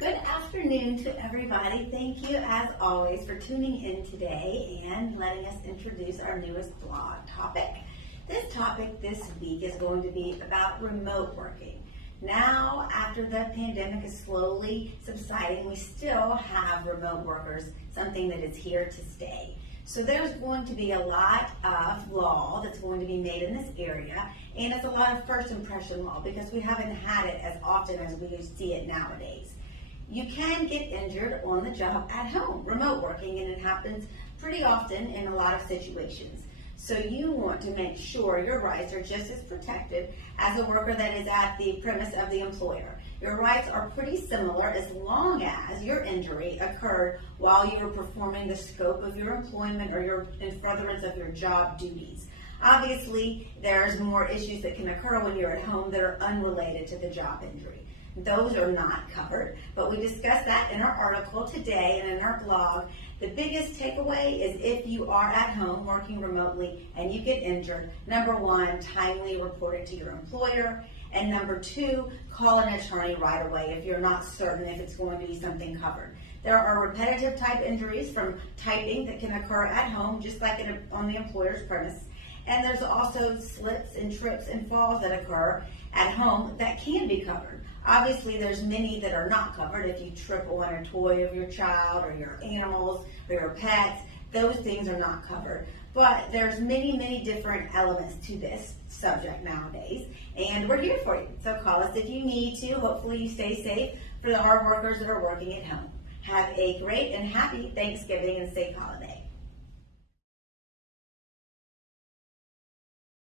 Good afternoon to everybody. Thank you, as always, for tuning in today and letting us introduce our newest blog topic. This topic this week is going to be about remote working. Now, after the pandemic is slowly subsiding, we still have remote workers, something that is here to stay. So there's going to be a lot of law that's going to be made in this area, and it's a lot of first impression law because we haven't had it as often as we see it nowadays. You can get injured on the job at home, remote working, and it happens pretty often in a lot of situations. So you want to make sure your rights are just as protected as a worker that is at the premise of the employer. Your rights are pretty similar as long as your injury occurred while you were performing the scope of your employment or in furtherance of your job duties. Obviously, there's more issues that can occur when you're at home that are unrelated to the job injury. Those are not covered, but we discussed that in our article today and in our blog. The biggest takeaway is if you are at home working remotely and you get injured, number one, timely report it to your employer, and number two, call an attorney right away if you're not certain if it's going to be something covered. There are repetitive type injuries from typing that can occur at home, just like on the employer's premise. And there's also slips and trips and falls that occur at home that can be covered. Obviously, there's many that are not covered. If you trip on a toy of your child or your animals or your pets, those things are not covered. But there's many different elements to this subject nowadays, and we're here for you. So call us if you need to. Hopefully you stay safe for our workers that are working at home. Have a great and happy Thanksgiving and safe holiday.